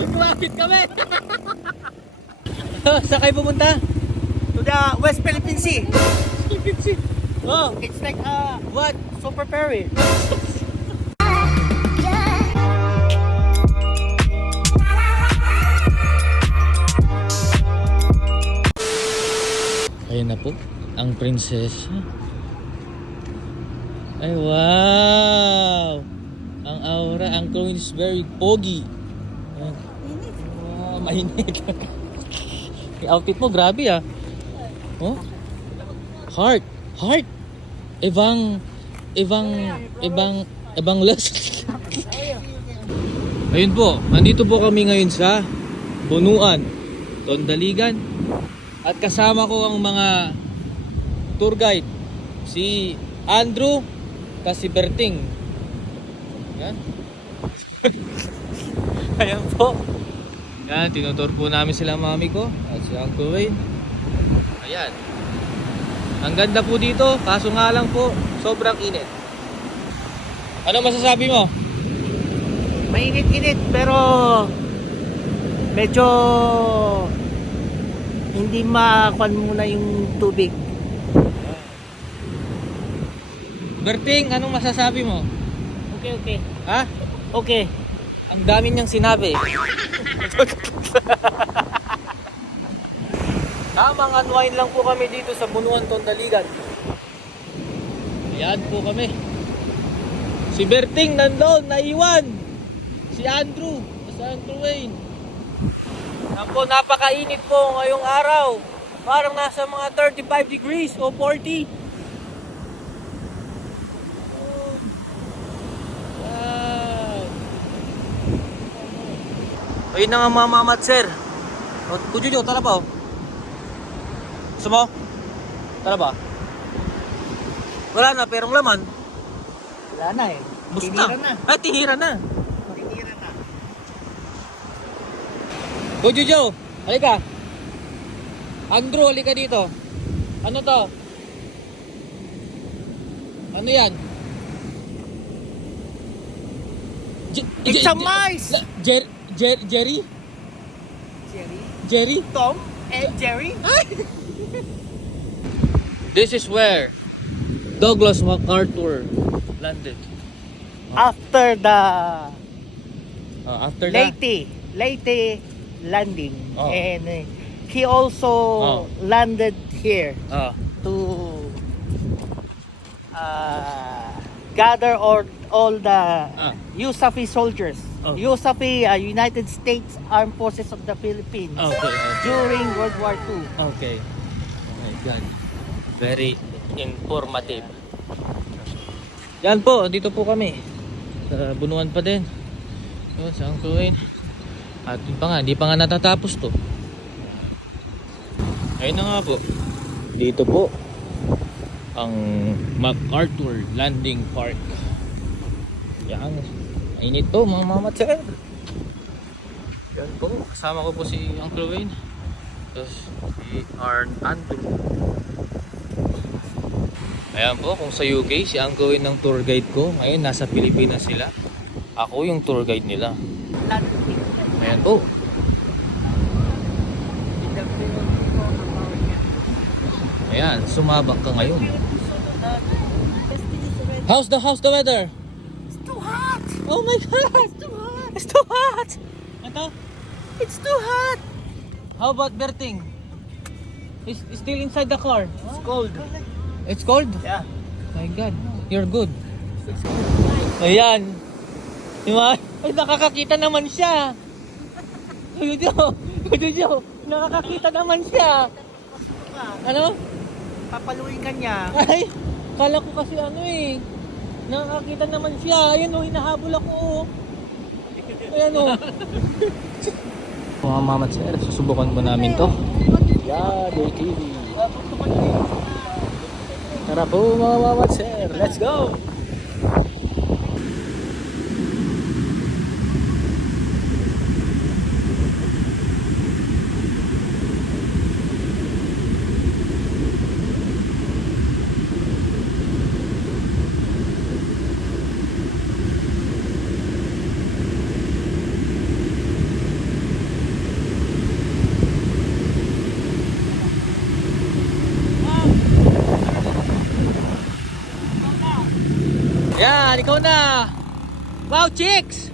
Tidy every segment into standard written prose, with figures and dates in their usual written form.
Kumapit kami. Saan kayo pumunta? To the West Philippine Sea. Philippine Sea. Oh, It's like what? super ferry. Ayun na po, ang princess. Ay, wow! Ang aura, ang clone is very pogi. Ayan. Wow, mainit. Yung outfit mo, grabe ah. Oh? Heart. Heart. Ibang lust. Ayun po, andito po kami ngayon sa Bunuan, Tondaligan. At kasama ko ang mga tour guide. Si Andrew, kasi Berting. Yan. Ayan po. Yan, tinutur po namin sila mami ko at si Uncle Wayne. Ayan. Ang ganda po dito, kaso nga lang po, sobrang init. Ano masasabi mo? Mainit-init pero medyo hindi makuan muna yung tubig. Berting, anong masasabi mo? Okay. Ha? Okay. Ang dami niyang sinabi. Tamang unwind lang po kami dito sa Bunuan, Tondaligan. Ayan po kami. Si Berting nandoon, naiwan. Si Andrew, si Uncle Wayne. Ayan po, napakainit po ngayong araw. Parang nasa mga 35 degrees o 40. Wow. Ayun na nga mga mamat sir. Kujujo, tara ba? Gusto mo? Tara ba? Wala na, perong laman. Wala na eh. Busta. Tinira na. Ay, tihira na. Tinira na. Kujujo, halika. Andrew, halika dito. Ano to? Ano yan? It's a mice! Jerry? Jerry? Jerry? Tom and Jerry? This is where Douglas MacArthur landed. After the After that, Leyte landing. Oh. And he also landed here to gather all the USAFI soldiers. Oh. USAFI, United States Armed Forces of the Philippines. Okay. During World War II. Okay. Oh my God. Very informative. Yan po, dito po kami. Sa Bunuan pa din. Yun, sa Uncle Wayne. At yun pa nga, hindi pa nga natatapos to. Ayun na nga po. Dito po ang MacArthur Landing Park. Yan. Init to mga mamat sir. Yan po. Kasama ko po si Uncle Wayne. Tapos si Andrew. Ayan po, kung sa UK, si Uncle Wayne ng tour guide ko. Ngayon, nasa Pilipinas sila. Ako yung tour guide nila. Ayan po. Ayan, sumabak ka ngayon. How's the weather? It's too hot! Oh my God! It's too hot! It's too hot! Ito? It's too hot! How about Berting? He's still inside the car. It's cold. It's cold? Yeah. My God, you're good. Ayan. Diba? Ay, nakakakita naman siya. Jojo, nakakakita naman siya. Ano? Papaluin ka niya. Ay, kala ko kasi ano eh. Nakakakita naman siya. Ayan o, hinahabol ako o. Ayan o. Mga mamat sir, susubukan po namin to. Yeah, TV. Tara po mga mamat sir, let's go! Yan, ikaw na. Wow, chicks!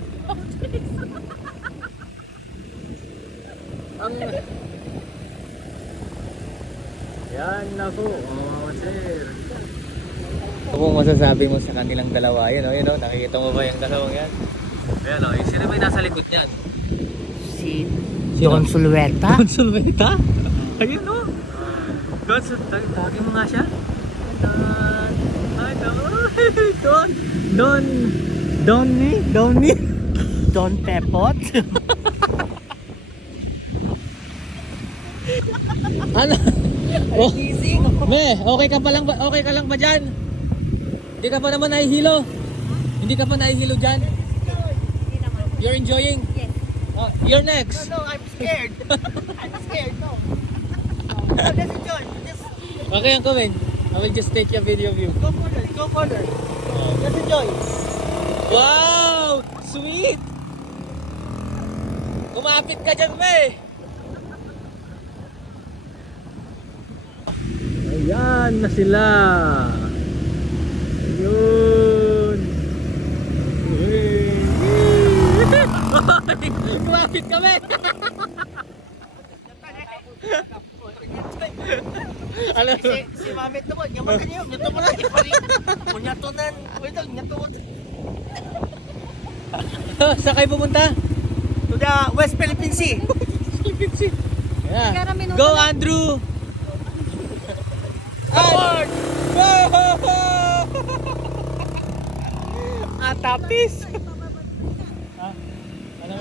Ang... Yan na po, mga sir. Ano pong masasabi mo sa kanilang dalawa? Yan o, nakikita mo ba yung dalawang yan? Ayan o, yung sino ba yung nasa likod niyan? Si Consuelta. Consulta? Ayun o. Tagin mo nga siya. Donnie. Don Pepot. Ano? Oh, okay ka pa lang ba? Okay ka lang ba diyan? Hindi ka pa naman nahihilo. Hindi ka pa nahihilo diyan. You're enjoying? Yes. Oh, you're next. No, I'm scared. I'm scared, no. Let's enjoy. Okay, Uncle Ben. I will just take a video of you. Go further. Let's enjoy. Wow! Sweet! Kumapit ka dyan, be! Ayan na sila! Ayun! Kumapit kami! Alam mo? Si Mamit naman, yaman ka niyo. Nyato mo lang. Kunyatonan. Wait lang, nyato. Saan kayo pumunta? To the West Philippine Sea. Yeah. Kaya minuto Go, na. Andrew! Award! Atapis! Ano?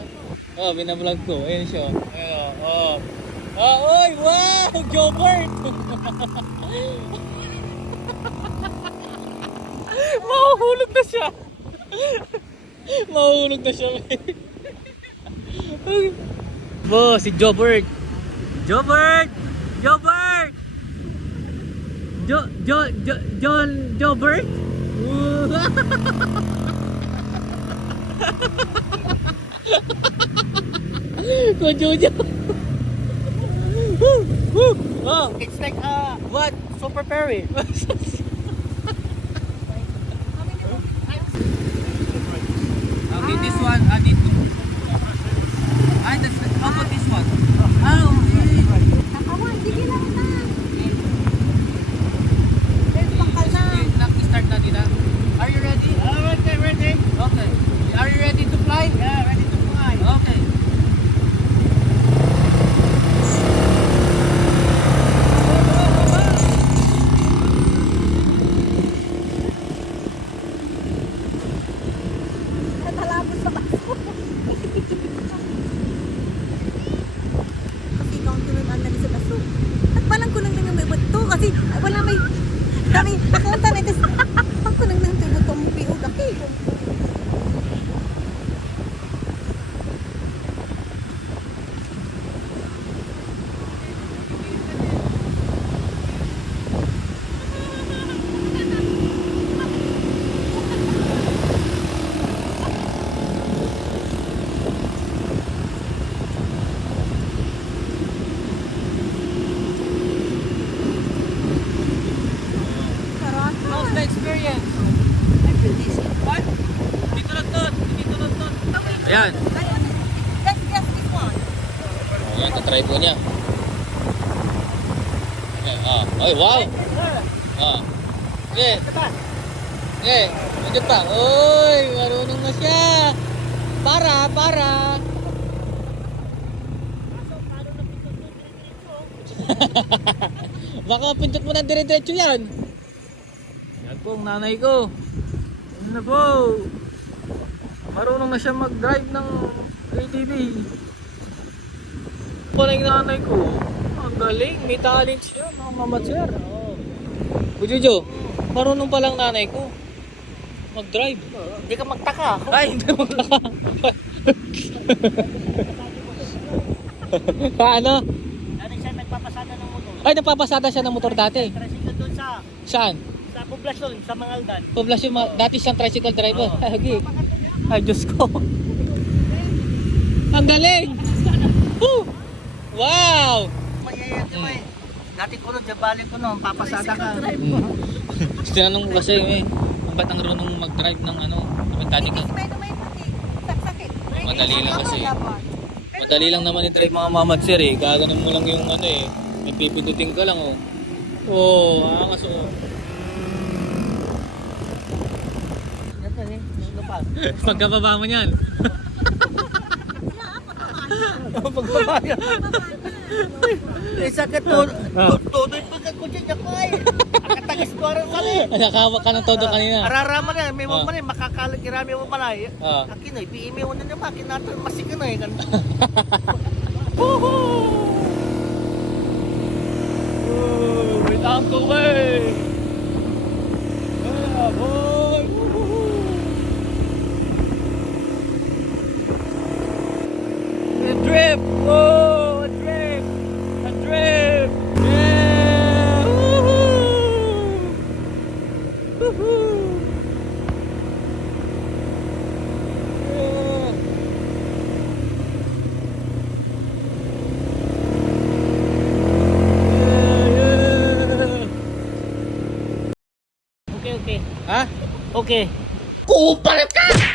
Oh, binablog ko. Ayun siya. Ayun, oh. Oh, oy, wow! Jobert! Mahuhulog na siya. Mahuhulog na siya. Bo, si Jobert. Jobert! Jobert! Jobert? Ko Jojo. Oh, It's like what? Super Perry. Okay, this one, I need to. How about this one? Oh, Nakawan, sige lang na. Let's pakal na. Start na nila. Are you ready? Ready. Okay. Are you ready to fly? Yeah, ready to fly. Okay. Natalabos sa baso. Kasi ikaw ang tinunan na sa baso. At palang ko lang yung may bato kasi wala may dami nakunta na ito. Pag ko lang yung bato mo piho laki. How's the experience? What? Dito lang to. Ayan. Let's guess this one. Ayan, tatry po niya. Ayan, ay, wow! Okay. Okay, medyo pa. Uy, marunong na siya. Para. Baka pintot mo ng dire-diretso yan. Yan po ang nanay ko. Yan na po. Marunong na siya mag-drive ng ATV. Pala yung nanay ko. Ang galing, may talent siya, mga mamatswer. Bujujo, marunong palang nanay ko mag-drive. Hindi ka magtaka. Ay, hindi mo Paano? Dati siya nagpapasada ng motor. Ay, napapasada siya ng motor dati. Tricycle doon sa Saan? poblasyon, sa Mangaldan. Poblasyon, dati siyang tricycle driver. Okay. Ay, Diyos ko. Ang galing! Woo! Wow! May dati ko nun, jabali ko nun, papasada ka. Tinanong ko kasi ba't ang runong mag-drive ng ano, mechanic Hindi na. si Mano may pati. Sakit. Madali lang kasi. Madali lang naman i-drive mga mamatsir eh. Gaganon mo lang yung ano eh. May pipindutin ka lang oh. Oo, angas oh. Ito eh. Lupal. Pagkababa mo niyan. Pagbaba niya. Eh, sakit to. Todo yung pagkakudya niya ko ay. Akatagas ko rin pala eh. Nakawak ka ng todo kanina. Ararama na, may mo man eh, makakalag kirami mo pala eh. Ah. Akin eh, piime mo na niya, makin natin masikin na eh. With Uncle Way! Yeah, boy! A drip! Whoa! A drip! A drip! Yeah! Woohoo! Woohoo! Yeah! Okay, okay. Ha? Okay. Kupalit ka!